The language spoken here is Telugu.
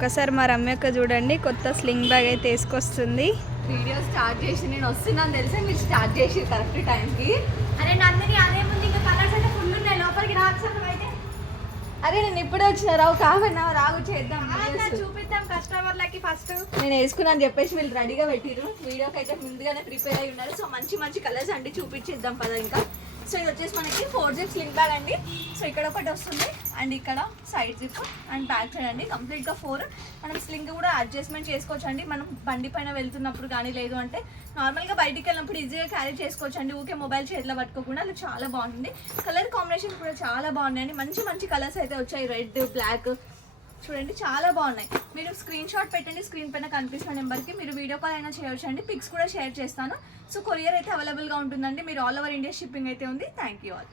ఒక్కసారి మా రమ్యక్క చూడండి కొత్త స్లింగ్ బ్యాగ్ అయితే వేసుకొస్తుంది. వీడియో స్టార్ట్ చేసి నేను వస్తున్నాను తెలిసే మీరు స్టార్ట్ చేసి కరెక్ట్ టైంకి. అరే నందిని అదే ముందు ఇంకా కలర్స్ అయితే ఫుల్ ఉన్నాయి లోపలికి రాక్షసం అయితే. అరే నేను ఇప్పుడే వచ్చిన రావు కావన్నా రాగు చేద్దాం చూపిద్దాం కస్టమర్లకి ఫస్ట్. నేను వేసుకున్నాను చెప్పేసి వీళ్ళు రెడీగా పెట్టిరు. వీడియోకి అయితే ముందుగానే ప్రిపేర్ అయి ఉన్నారు. సో మంచి మంచి కలర్స్ అండి చూపించేద్దాం పద ఇంకా. సో ఇది వచ్చేసి మనకి 4 జిప్ స్లింగ్ బ్యాగ్ అండి. సో ఇక్కడ ఒకటి వస్తుంది అండ్ ఇక్కడ side zip and back side అండి కంప్లీట్గా 4. మనం స్లింగ్ కూడా అడ్జస్ట్మెంట్ చేసుకోవచ్చు అండి. మనం బండి పైన వెళ్తున్నప్పుడు కానీ లేదు అంటే నార్మల్గా బయటికి వెళ్ళినప్పుడు ఈజీగా క్యారీ చేసుకోవచ్చు అండి. ఊకే మొబైల్ చేతిలో పట్టుకోకుండా అది చాలా బాగుంది. కలర్ కాంబినేషన్ కూడా చాలా బాగున్నాయండి. మంచి మంచి కలర్స్ అయితే వచ్చాయి. రెడ్ బ్లాక్ చూడండి చాలా బాగున్నాయి. మీరు స్క్రీన్ షాట్ పెట్టండి స్క్రీన్ పైన కనిపిస్తున్న నెంబర్కి. మీరు వీడియో కాల్ అయినా చేయవచ్చు అండి. పిక్స్ కూడా షేర్ చేస్తాను. సో కొరియర్ అయితే అవైలబుల్గా ఉంటుందండి. మీరు ఆల్ ఓవర్ ఇండియా షిప్పింగ్ అయితే ఉంది. Thank you all.